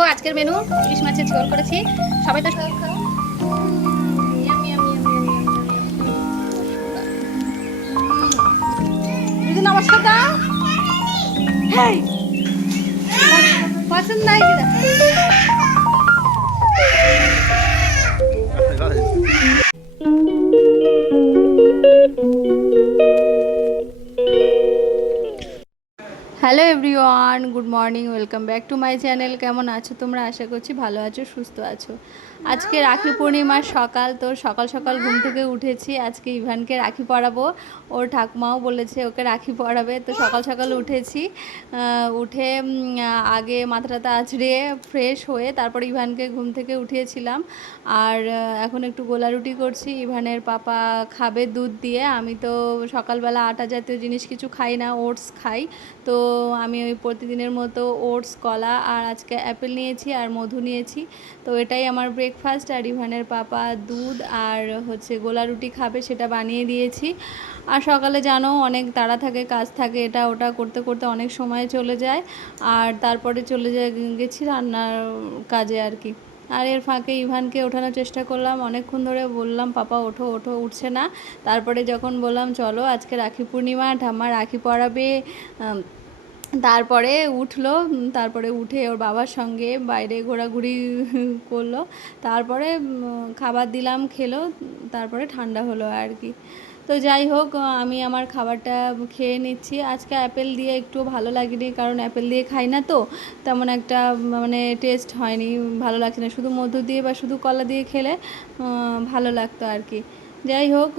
দেখো, আজকের মেনু ইলিশ মাছের ঝোল করেছি। সবাই তো দিদি, নমস্কার দাও। হ্যাঁ পছন্দ নাই hello everyone good morning welcome back to my channel কেমন আছো তোমরা? আশা করছি ভালো আছো, সুস্থ আছো। আজকে রাখি পূর্ণিমার সকাল, তো সকাল সকাল ঘুম থেকে উঠেছি। আজকে ইভানকে রাখি পরাবো। ওর ঠাকুমাও বলেছে ওকে রাখি পরাবে। তো সকাল সকাল উঠেছি। উঠে আগে মাথাটা আছড়ে ফ্রেশ হয়ে তারপর ইভানকে ঘুম থেকে উঠিয়েছিলাম। আর এখন একটু গোলা রুটি করছি। ইভানের পাপা খাবে দুধ দিয়ে। আমি তো সকালবেলা আটা জাতীয় জিনিস কিছু খাই না, ওটস খাই। তো আমি ওই প্রতিদিনের মতো ওটস, কলা আর আজকে অ্যাপেল নিয়েছি আর মধু নিয়েছি। তো এটাই আমার ব্রেকফাস্ট আর ইভানের পাপা দুধ আর হচ্ছে গোলা রুটি খাবে সেটা বানিয়ে দিয়েছি। আর সকালে জানো অনেক তাড়া থাকে, কাজ থাকে, এটা ওটা করতে করতে অনেক সময় চলে যায়। আর তারপরে চলে যায় গেছি রান্নার কাজে আর কি। আর এর ফাঁকে ইভানকে ওঠানোর চেষ্টা করলাম, অনেকক্ষণ ধরে বললাম, পাপা, ওঠো ওঠো, উঠছে না। তারপরে যখন বললাম, চলো, আজকে রাখি পূর্ণিমা, ঠাম্মা রাখি পরাবে। তারপরে উঠল তারপরে উঠে ওর বাবার সঙ্গে বাইরে ঘোরাঘুরি করল, তারপরে খাবার দিলাম, খেলো, তারপরে ঠান্ডা হলো আর কি। তো যাই হোক, আমি আমার খাবারটা খেয়ে নিচ্ছি। আজকে অ্যাপেল দিয়ে একটু ভালো লাগেনি, কারণ অ্যাপেল দিয়ে খাই না তো, তেমন একটা মানে টেস্ট হয়নি, ভালো লাগছে না। শুধু মধু দিয়ে বা শুধু কলা দিয়ে খেলে ভালো লাগতো আর কি। যাই হোক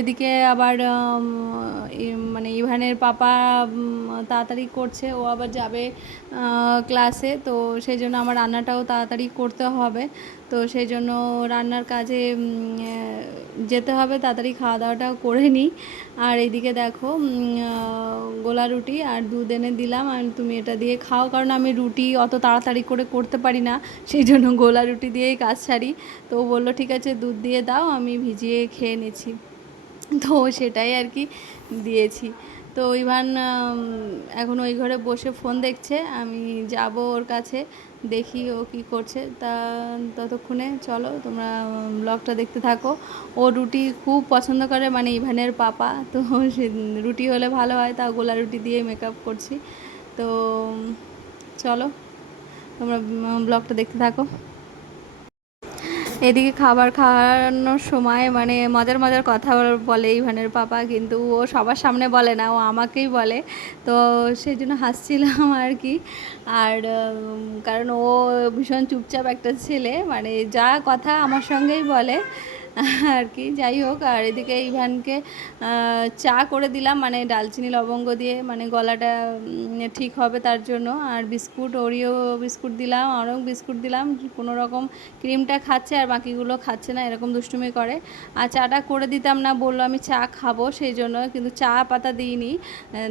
এদিকে আবার মানে ইভানের পাপা তাড়াতাড়ি করছে, ও আবার যাবে ক্লাসে, তো সেই জন্য আমার রান্নাটাও তাড়াতাড়ি করতে হবে। তো সেই জন্য রান্নার কাজে যেতে হবে, তাড়াতাড়ি খাওয়া দাওয়াটা করে নিই। আর এইদিকে দেখো গোলা রুটি আর দুধ এনে দিলাম, আর তুমি এটা দিয়ে খাও, কারণ আমি রুটি অত তাড়াতাড়ি করে করতে পারি না, সেই জন্য গোলা রুটি দিয়েই কাজ সারি। তো বলল, ঠিক আছে, দুধ দিয়ে দাও, আমি ভিজিয়ে খেয়ে নিয়েছি। তো সেটাই আর কি দিয়েছি। তো ইভান এখন ওই ঘরে বসে ফোন দেখছে। আমি যাব ওর কাছে, দেখি ও কি করছে। তা ততক্ষণে চলো, তোমরা ব্লগটা দেখতে থাকো। ও রুটি খুব পছন্দ করে মানে ইভানের পাপা। তো সে রুটি হলে ভালো হয় তা গোলা রুটি দিয়ে মেকআপ করছি। তো চলো, তোমরা ব্লগটা দেখতে থাকো। এদিকে খাবার খাওয়ানোর সময় মানে মজার মজার কথা বলে ইভানের পাপা, কিন্তু ও সবার সামনে বলে না, ও আমাকেই বলে। তো সেই জন্য হাসছিলাম আর কি। আর কারণ ও ভীষণ চুপচাপ একটা ছেলে মানে যা কথা আমার সঙ্গেই বলে আর কি যাই হোক, আর এদিকে ইভানকে চা করে দিলাম মানে ডালচিনি লবঙ্গ দিয়ে মানে গলাটা ঠিক হবে তার জন্য, আর বিস্কুট, ওরিও বিস্কুট দিলাম, আরও বিস্কুট দিলাম, কোনো রকম ক্রিমটা খাচ্ছে আর বাকিগুলো খাচ্ছে না, এরকম দুষ্টুমি করে। আর চাটা করে দিতাম না, বলল আমি চা খাব, সেই জন্য কিন্তু চা পাতা দিইনি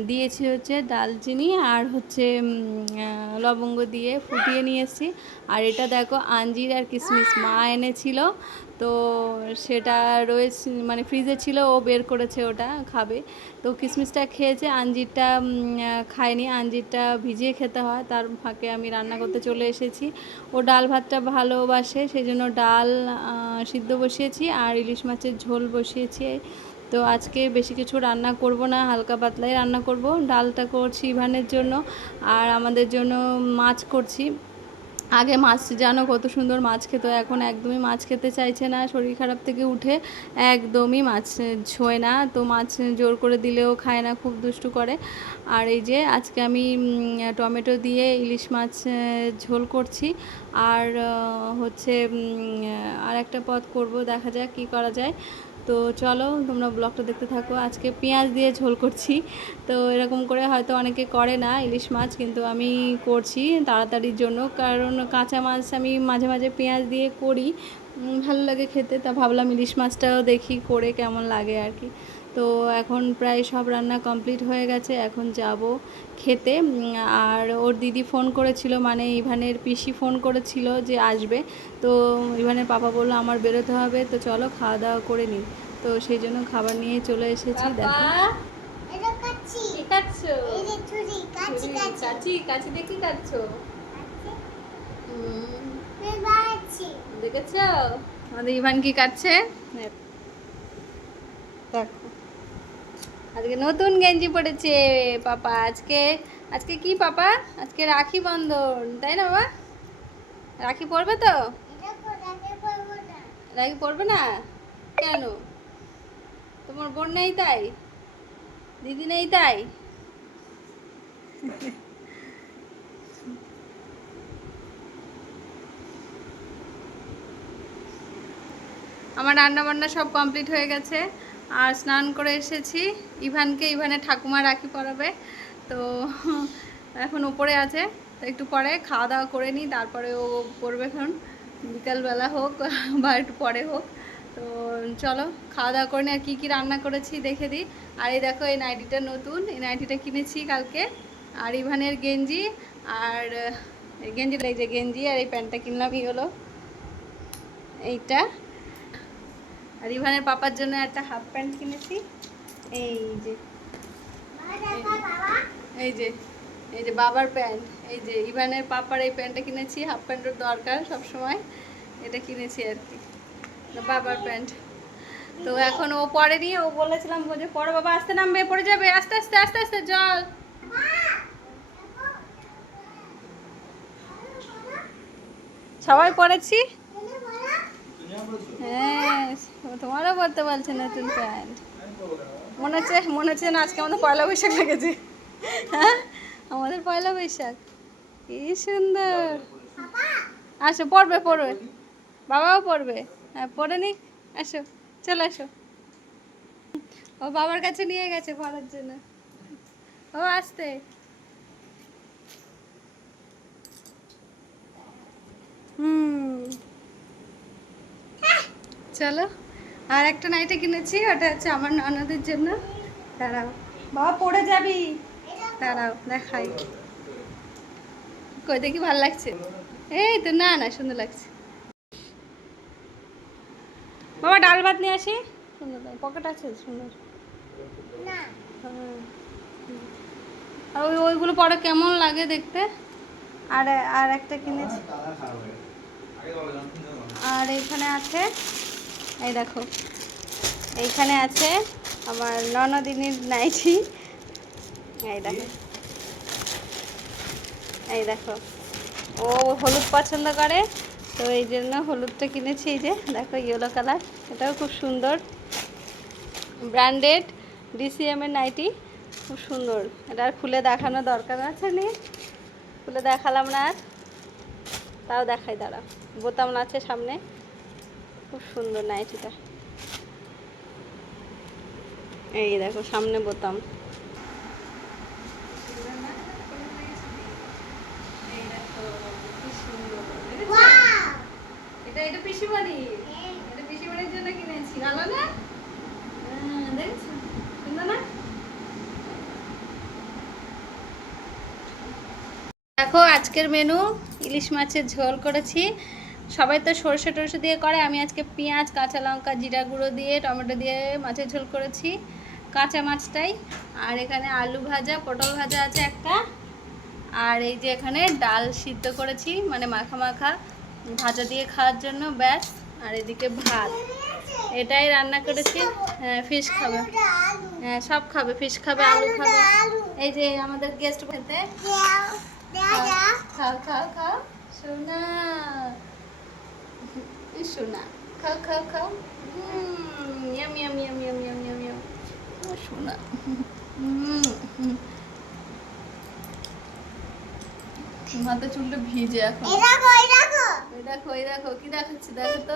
দিয়েছি হচ্ছে ডালচিনি আর হচ্ছে লবঙ্গ দিয়ে ফুটিয়ে নিয়ে এসেছি। আর এটা দেখো, আঞ্জির আর কিশমিশ মা এনেছিল তো সেটা রয়েছে মানে ফ্রিজে ছিল, ও বের করেছে ওটা খাবে। তো কিশমিশটা খেয়েছে, আঞ্জিরটা খায়নি। আঞ্জিরটা ভিজিয়ে খেতে হয়, তার ফাঁকে আমি রান্না করতে চলে এসেছি। ও ডাল ভাতটা ভালোবাসে সেই জন্য ডাল সিদ্ধ বসিয়েছি আর ইলিশ মাছের ঝোল বসিয়েছি। তো আজকে বেশি কিছু রান্না করব না, হালকা পাতলাই রান্না করব। ডালটা করছি ইভানের জন্য আর আমাদের জন্য মাছ করছি। আগে মাছ, জানো কত সুন্দর মাছ খেত, এখন একদমই মাছ খেতে চাইছে না, শরীর খারাপ থেকে উঠে একদমই মাছ ছোঁয় না, তো মাছ জোর করে দিলেও খায় না, খুব দুষ্টু করে। আর এই যে আজকে আমি টমেটো দিয়ে ইলিশ মাছ ঝোল করছি। আর হচ্ছে আর একটা পদ করব, দেখা যাক কী করা যায়। তো চলো, তোমরা ব্লগটা দেখতে থাকো। আজকে পেঁয়াজ দিয়ে ঝোল করছি। তো এরকম করে হয়তো অনেকে করে না ইলিশ মাছ, কিন্তু আমি করছি তাড়াতাড়ির জন্য। কারণ কাঁচা মাছ আমি মাঝে মাঝে পেঁয়াজ দিয়ে করি। ভালো লাগে খেতে, তা ভাবলাম ইলিশ মাছটাও দেখি করে কেমন লাগে আর কি। তো এখন প্রায় সব রান্না কমপ্লিট হয়ে গেছে এখন যাব খেতে। আর ওর দিদি ফোন করেছিল মানে ইভানের পিসি ফোন করেছিল যে আসবে। তো ইভানের পাপা বলল আমার বেরোতে হবে তো চলো খাওয়া দাওয়া করে নিই। তো সেই জন্য খাবার নিয়ে চলে এসেছি দেখো। দেখেছ? আমাদের ইভান কি কাটছে দেখো। আজকে নতুন গেঞ্জি পড়েছে পাপা। আজকে আজকে কি পাপা? আজকে রাখি বন্ধন, তাই না বাবা? রাখি পড়বে তো? রাখি পড়বে না? কেন? তোমার বোন নেই তাই? দিদি নেই তাই? আমার রান্না বান্না সব কমপ্লিট হয়ে গেছে। আর স্নান করে এসেছি। ইভানকে, ইভানের ঠাকুমা রাখি পরাবে। তো এখন উপরে আছে। তো একটু পরে খাওয়া দাওয়া করে নিই, তারপরে ও পড়বে এখন। বিকালবেলা হোক, বা একটু পরে হোক। তো চলো, খাওয়া দাওয়া করে নিই। আর কী কী রান্না করেছি দেখে দিই। আর এই দেখো, এই নাইটিটা নতুন। এই নাইটিটা কিনেছি কালকে। আর ইভানের গেঞ্জি। আর গেঞ্জি এই যে গেঞ্জি আর এই প্যান্টটা কিনলাম ই হলো। এইটা। আর ইভানের পাপার জন্য একটা হাফ প্যান্ট কিনেছি। এই যে। এই যে এই যে বাবার প্যান্ট এই যে ইভানের পাপার এই প্যান্টটা কিনেছি হাফ প্যান্টের দরকার সব সময় এটা কিনেছি আর কি, বাবার প্যান্ট তো এখন ও পরেনি ও বলেছিলাম যে পরে বাবা আস্তে নামবে, পড়ে যাবে, আস্তে আস্তে আস্তে আস্তে জল সবাই পড়েছি? হ্যাঁ। তোমারও পড়তে বলছে নতুন প্যান্ট। মনে হচ্ছে মনে হচ্ছে না আজকে আমাদের পয়লা বৈশাখ লেগেছে। হ্যাঁ? আমাদের পয়লা বৈশাখ। কি সুন্দর। আসো পড়বে পড়বে বাবাও পড়বে হ্যাঁ পড়ে নি আসো, চলে আসো। ও বাবার কাছে নিয়ে গেছে পড়ার জন্য। ও আসতে। হুম। চলো। আর একটা নাইটে কিনেছি ওটা হচ্ছে আমার ননদের জন্য। দাঁড়াও। বাবা পড়ে যাবি। দাঁড়াও দেখাই। কই দেখি ভালো লাগছে? এই তো না না সুন্দর লাগছে। বাবা ডাল ভাত নিয়ে আসি? সুন্দর পকেট আছে সুন্দর। না। আর ওই ওইগুলো পরে কেমন লাগে দেখতে? আর আর একটা কিনেছি। আর এখানে আছে এই দেখো। এইখানে আছে আমার ননদিনীর নাইটি। এই দেখো। এই দেখো। ও হলুদ পছন্দ করে, তো এই জন্য হলুদটা কিনেছি, এই যে দেখো ইয়েলো কালার এটাও খুব সুন্দর। ব্র্যান্ডেড ডিসিএম এর নাইটি, খুব সুন্দর। এটা আর খুলে দেখানো দরকার আছে নি? খুলে দেখালাম না আর। তাও দেখাই দাঁড়া বোতাম আছে সামনে। খুব সুন্দর নাইটিটা এই দেখো সামনে বোতাম। এটা এটা পিসিমণি এটা পিসিমণির জন্য কিনেছি। ভালো না? হ্যাঁ, দেখছ? সুন্দর না? দেখো আজকের মেনু ইলিশ মাছের ঝোল করেছি। সবাই তো সরষে টরষে দিয়ে করে। আমি আজকে পেঁয়াজ কাঁচা লঙ্কা জিরা গুঁড়ো দিয়ে টমেটো দিয়ে মাছের ঝোল করেছি। কাঁচা মাছটাই। আর এখানে আলু ভাজা পটল ভাজা আছে একটা। আর এই যে এখানে ডাল সিদ্ধ করেছি মানে মাখা মাখা। ভাজা দিয়ে খাওয়ার জন্য ব্যাস। আর এদিকে ভাত। এটাই রান্না করেছি। হ্যাঁ ফিশ খাবে। হ্যাঁ সব খাবে ফিশ খাবে আলু খাবে। এই যে আমাদের গেস্ট খেতে খাও খাও খাও। সোনা। সোনা খাও খাও খাও। Yum yum yum yum yum yum সোনা। মাথা চুলটা ভিজে এখন। দেখো ওই দেখো। কি দেখাচ্ছি দেখো তো।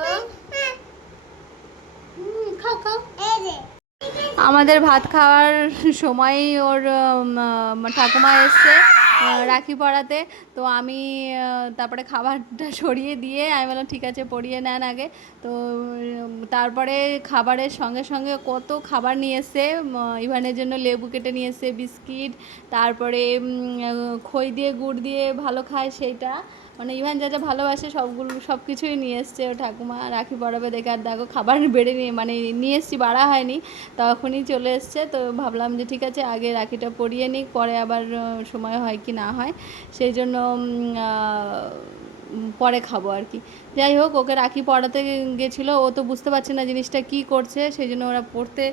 হুম, খাও খাও। এই আমাদের ভাত খাওয়ার সময় ওর ঠাকুমা এসছে। রাখি পড়াতে তো আমি তারপরে খাবারটা সরিয়ে দিয়ে আমি বললাম, ঠিক আছে পড়িয়ে নেন আগে। তো তারপরে খাবারের সঙ্গে সঙ্গে কত খাবার নিয়ে এসে ইভানের জন্য লেবু কেটে নিয়ে এসে, বিস্কিট, তারপরে খই দিয়ে, গুড় দিয়ে ভালো খায় সেইটা। মানে ইভান যা যা ভালোবাসে সবগুলো সব কিছুই নিয়ে এসছে ও ঠাকুমা। রাখি পড়াবে দেখে আর দেখো খাবার বেড়ে নিয়ে মানে নিয়ে এসছি, বাড়া হয়নি, তখনই চলে এসছে। তো ভাবলাম যে ঠিক আছে, আগে রাখিটা পরিয়ে নিই পরে আবার সময় হয় কি না হয়। সেই জন্য পরে খাব আর কি। যাই হোক, ওকে রাখি পড়াতে গেছিল, ও তো বুঝতে পারছে না জিনিসটা কি করছে, সেই জন্য ওরা পড়তে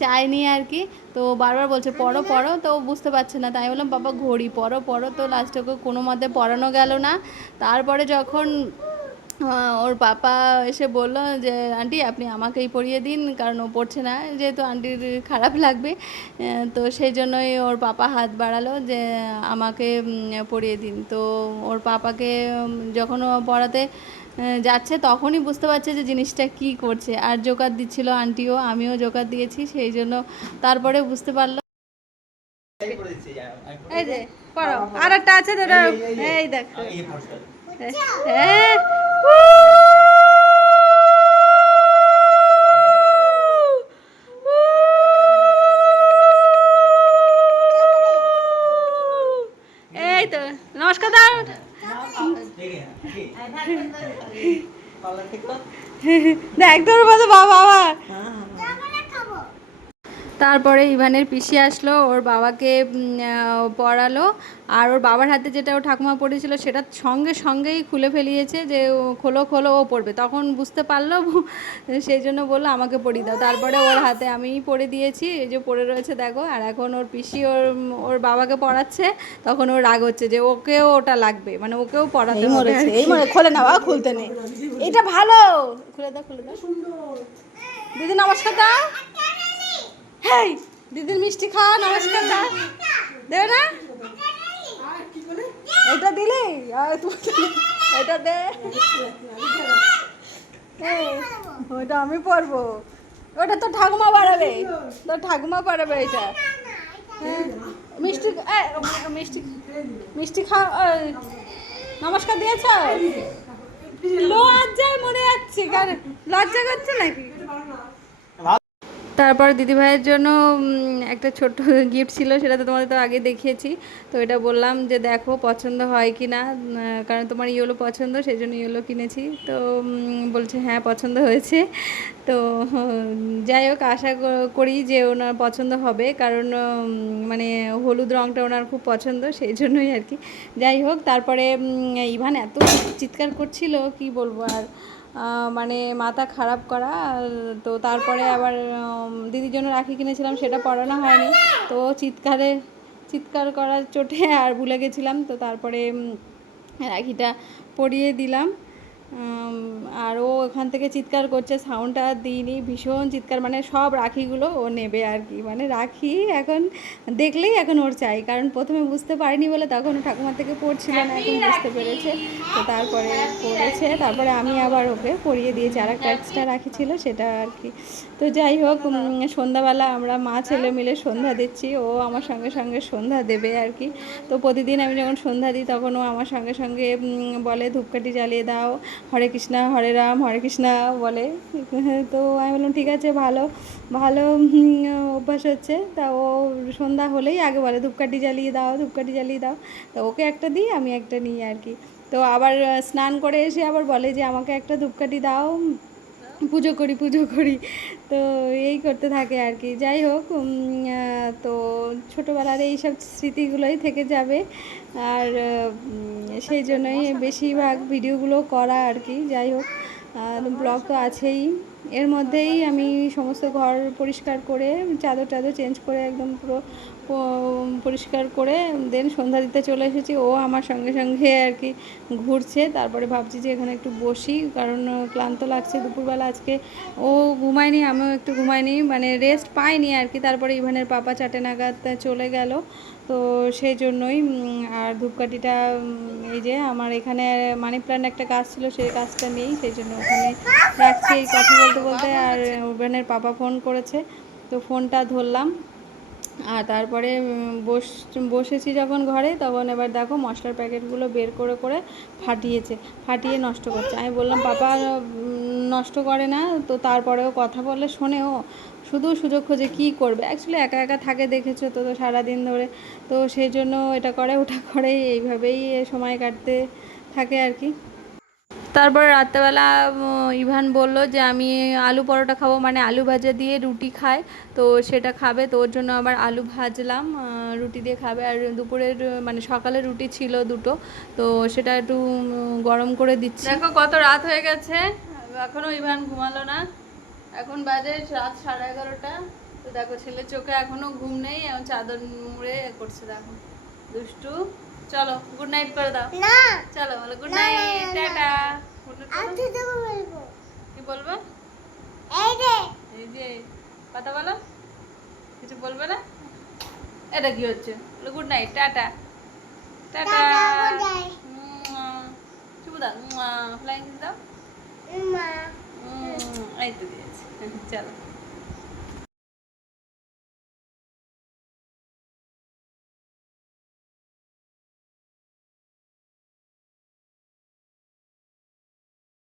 চায়নি আর কি। তো বারবার বলছে, পড়ো পড়ো, তো ও বুঝতে পারছে না। তাই বললাম, বাবা, ঘড়ি পড়ো পড়ো। তো লাস্টে ওকে কোনো মতে পড়ানো গেল না। তারপরে যখন ওর পাপা এসে বলল যে আন্টি আপনি আমাকেই পড়িয়ে দিন কারণ ও পড়ছে না যেহেতু আন্টির খারাপ লাগবে। তো সেই জন্যই ওর পাপা হাত বাড়ালো যে আমাকে পড়িয়ে দিন। তো ওর পাপাকে যখন ও পড়াতে যাচ্ছে তখনই বুঝতে পারছে যে জিনিসটা কি করছে। আর জোকার দিচ্ছিল আন্টিও আমিও জোকার দিয়েছি সেই জন্য তারপরে বুঝতে পারল। এই যে পড়ো। আর একটা আছে দাদা। এই দেখ। হ্যাঁ এই তো নমস্কার দাও। দেখ তোর বাবা খাব তারপরে ইভানের পিসি আসলো ওর বাবাকে পড়ালো। আর ওর বাবার হাতে যেটা ও ঠাকুমা পড়েছিল সেটা সঙ্গে সঙ্গেই খুলে ফেলিয়েছে যে ও খোলো খোলো ও পড়বে। তখন বুঝতে পারল সেই জন্য বলল আমাকে পড়িয়ে দাও। তারপরে ওর হাতে আমিই পড়ে দিয়েছি। এই যে পড়ে রয়েছে দেখো। আর এখন ওর পিসি ওর ওর বাবাকে পড়াচ্ছে। তখন ওর রাগ হচ্ছে যে ওকেও ওটা লাগবে। মানে ওকেও পড়াতে মরেছে এই মরে খোলে না বাবা খুলতে নেই। এটা ভালো! খুলে দাও খুলে দাও। দিদি নমস্কার দাও। হেই দিদির মিষ্টি খাওয়া নমস্কার দাও দেবে না। এটা দিলি? এটা দে। ওটা আমি পরবো। ওটা তো ঠাকুমা বাড়াবে। তো ঠাকুমা বাড়াবে এটা। হ্যাঁ, মিষ্টি মিষ্টি মিষ্টি খাও নমস্কার দিয়েছ? লজ্জায় মনে যাচ্ছে। লজ্জা করছে নাকি? তারপর দিদিভাইয়ের জন্য একটা ছোট্ট গিফট ছিল, সেটা তো তোমাদের তো আগে দেখিয়েছি। তো এটা বললাম যে, দেখো, পছন্দ হয় কি না? কারণ তোমার ইয়েলো পছন্দ, সেই জন্য ইয়েলো কিনেছি। তো বলছে হ্যাঁ পছন্দ হয়েছে। তো যাই হোক, আশা করি যে ওনার পছন্দ হবে। কারণ মানে হলুদ রঙটা ওনার খুব পছন্দ, সেই জন্যই আর কি। যাই হোক, তারপরে ইভান এত চিৎকার করছিল, কি বলব আর? মানে মাথা খারাপ করা তো তারপরে আবার দিদির জন্য রাখি কিনেছিলাম, সেটা পরানো হয়নি। তো চিৎকারে, চিৎকার করার চোটে আর ভুলে গেছিলাম, তো তারপরে রাখিটা পরিয়ে দিলাম। আর ও ওখান থেকে চিৎকার করছে সাউন্ডটা দিইনি ভীষণ চিৎকার মানে সব রাখিগুলো ও নেবে আর কি। মানে রাখি এখন দেখলেই এখন ওর চাই কারণ প্রথমে বুঝতে পারিনি বলে তখন ঠাকুমার থেকে পড়ছিল না এখন বুঝতে পেরেছে। তো তারপরে পড়েছে তারপরে আমি আবার ওকে পড়িয়ে দিয়েছি আর একটা এক্সট্রা রাখি ছিল সেটা আর কি। তো যাই হোক সন্ধ্যাবেলা আমরা মা ছেলে মিলে সন্ধ্যা দিচ্ছি ও আমার সঙ্গে সঙ্গে সন্ধ্যা দেবে আর কি। তো প্রতিদিন আমি যখন সন্ধ্যা দিই তখন ও আমার সঙ্গে সঙ্গে বলে ধূপকাঠি জ্বালিয়ে দাও হরে কৃষ্ণা, হরে রাম, হরে কৃষ্ণা বলে। তো আমি বললাম, ঠিক আছে, ভালো ভালো অভ্যাস হচ্ছে। তা ও সন্ধ্যা হলেই আগে বলে, ধূপকাঠি জ্বালিয়ে দাও, ধূপকাঠি জ্বালিয়ে দাও। তো ওকে একটা দিই, আমি একটা নিই আর কি। তো আবার স্নান করে এসে আবার বলে যে, আমাকে একটা ধূপকাঠি দাও পুজো করি পুজো করি। তো এই করতে থাকে আর কি। যাই হোক তো ছোটোবেলার এইসব স্মৃতিগুলোই থেকে যাবে। আর সেই জন্যই বেশিরভাগ ভিডিওগুলো করা আর কি। যাই হোক ব্লগ তো আছেই। এর মধ্যেই আমি সমস্ত ঘর পরিষ্কার করে, চাদর টাদর চেঞ্জ করে একদম পুরো পরিষ্কার করে দেন সন্ধ্যা দিতে চলে এসেছি। ও আমার সঙ্গে সঙ্গে আর কি ঘুরছে। তারপরে ভাবছি যে এখানে একটু বসি, কারণ ক্লান্ত লাগছে দুপুরবেলা আজকে। ও ঘুমায়নি, আমিও একটু ঘুমাইনি মানে রেস্ট পাইনি আর কি। তারপরে ইভানের পাপা চাটে নাগাদ চলে গেল। তো সেই জন্যই আর ধূপকাঠিটা এই যে আমার এখানে মানি প্ল্যান্ট একটা গাছ ছিল, সেই গাছটা নেই সেই জন্য ওখানে রাখছি কথা বলতে বলতে, আর ওভেনের পাপা ফোন করেছে, তো ফোনটা ধরলাম, আর তারপরে বস, বসেছি যখন ঘরে, তখন এবার দেখো মশলার প্যাকেটগুলো বের করে করে ফাটিয়েছে, ফাটিয়ে নষ্ট করছে। আমি বললাম, পাপা নষ্ট করে না। তো তারপরেও কথা বললে শোনেও শুধু সুযোগ খোঁজে কী করবে? অ্যাকচুয়ালি একা একা থাকে দেখেছ তো তো সারাদিন ধরে। তো সেই জন্য এটা করে, ওটা করে, এইভাবেই সময় কাটতে থাকে আর কি। তারপর রাত্রেবেলা ইভান বলল যে, আমি আলু পরোটা খাব। মানে আলু ভাজা দিয়ে রুটি খায়, তো সেটা খাবে। তো ওর জন্য আবার আলু ভাজলাম রুটি দিয়ে খাবে। আর দুপুরের মানে সকালে রুটি ছিল দুটো, তো সেটা একটু গরম করে দিচ্ছি। দেখো কত রাত হয়ে গেছে। এখনও ইভান ঘুমালো না। এখন বাজে রাত সাড়ে এগারোটা। তো দেখো ছেলে চোখে এখনও ঘুম নেই এখন চাদর মুড়ে করছে দেখো। দুষ্টু চলো গুড নাইট করে দাও। না। চলো বলো গুড নাইট। টাটা। কি বলবে? এই রে এই যে কথা বলো। কিছু বলবে না? এটা কি হচ্ছে? বলো গুড নাইট টাটা। টাটা. চুপ দাও। ফ্লাইং দাও। মা এই তো দিয়েছি। চলো।